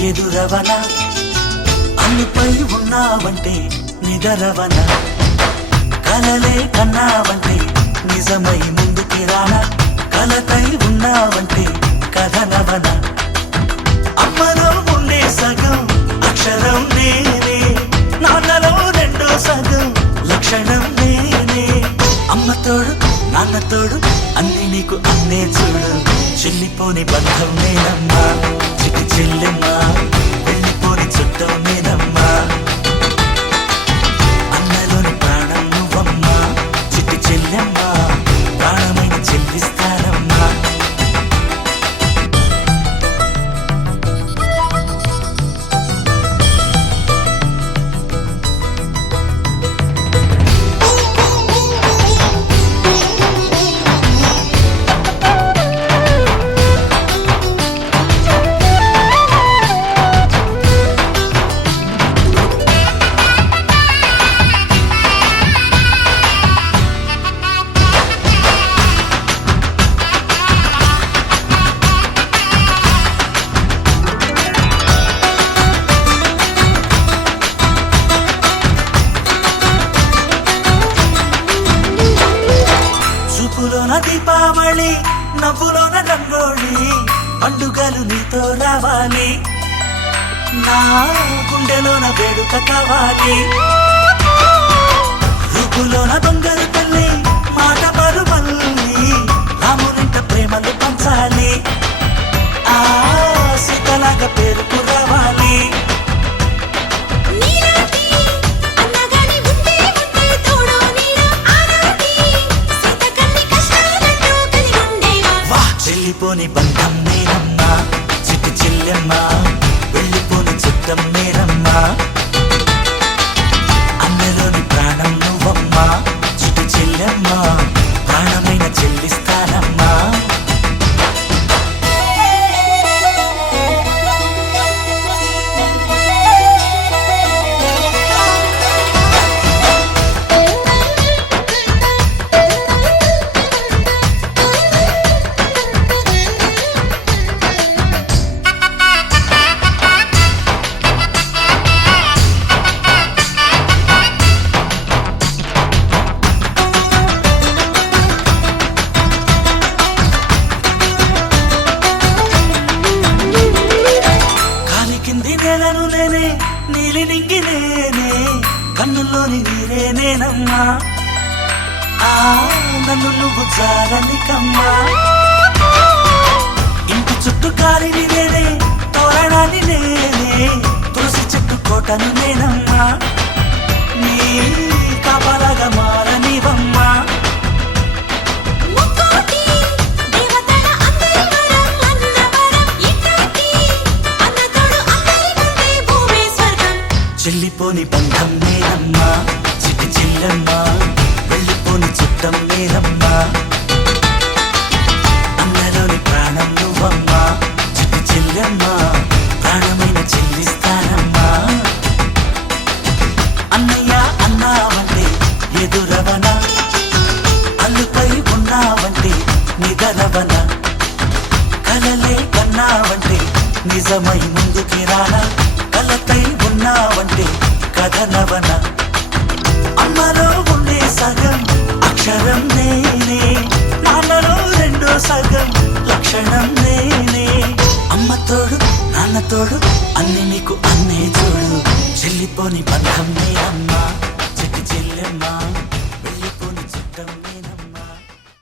ఎదురవన అన్నిపై ఉన్నావంటే నిదరవన కలలే కన్నావంటే నిజమై ముందుకి రానా కలతై ఉన్నావంటే కథనవన అమ్మలో ఉండే సగం అక్షరం నేనే నాన్నలో రెండో సగం లక్షణం నేనే అమ్మ తోడు నాన్న తోడు అన్ని నీకు అన్నే చూడు చెల్లిపోని బంధం నేనమ్మా చిట్టి చెల్లెమ్మా వెళ్ళిపోని చుట్టం నేనమ్మా అన్నలోని ప్రాణం నువ్వమ్మా చిట్టి చెల్లెమ్మా ప్రాణమైన చెల్లిస్తానమ్మా చూపులోన దీపావళి నవ్వులోన రంగోళి పండుగలు నీతో రావాలి నా గుండెలోన వేడుక కావాలి రూపులోన దొంగలు తల్లి మాట పరుమల్లి రామునింట ప్రేమలు పంచాలి ఆ సీతలాగా పేరుకు రావాలి వెళ్ళిపోని బంధం నేనమ్మా చిట్టి చెల్లెమ్మా వెళ్ళిపోని చుట్టం నేనమ్మా అన్నలోని ప్రాణం నువ్వమ్మా చిట్టి చెల్లెమ్మా ప్రాణమైన చెల్లిస్తానమ్మా నేలను నేనే నీలి నింగి నేనే కన్నుల్లోని నీరే నేనమ్మా ఆ నన్ను నువ్వు జారనికమ్మా ఇంటి చుట్టూ కాలిని నేనే తోరణాన్ని నేనే తులసి చెట్టు కోటను నేనమ్మా నీ కాపలాగా మారనివమ్మా చెల్లిపోని బంధం నేనమ్మా చిట్టి చెల్లెమ్మా వెళ్ళిపోని చుట్టం నేనమ్మా అన్నలోని ప్రాణం నువ్వమ్మా చిట్టి చెల్లెమ్మా ప్రాణమైన చెల్లిస్తానమ్మా అన్నయ్య అన్నావంటే ఎదురవన అల్లుపై ఉన్నావంటే నిదరవన కలలే కన్నావంటే నిజమై ముందుకి రానా కలతై ఉన్నావంటే కథనవన అమ్మలో ఉండే సగం అక్షరం నేనే నాన్నలో రెండో సగం లక్షణం నేనే అమ్మ తోడు నాన్న తోడు అన్ని నీకు అన్నే చూడు చెల్లిపోని బంధం నేనమ్మా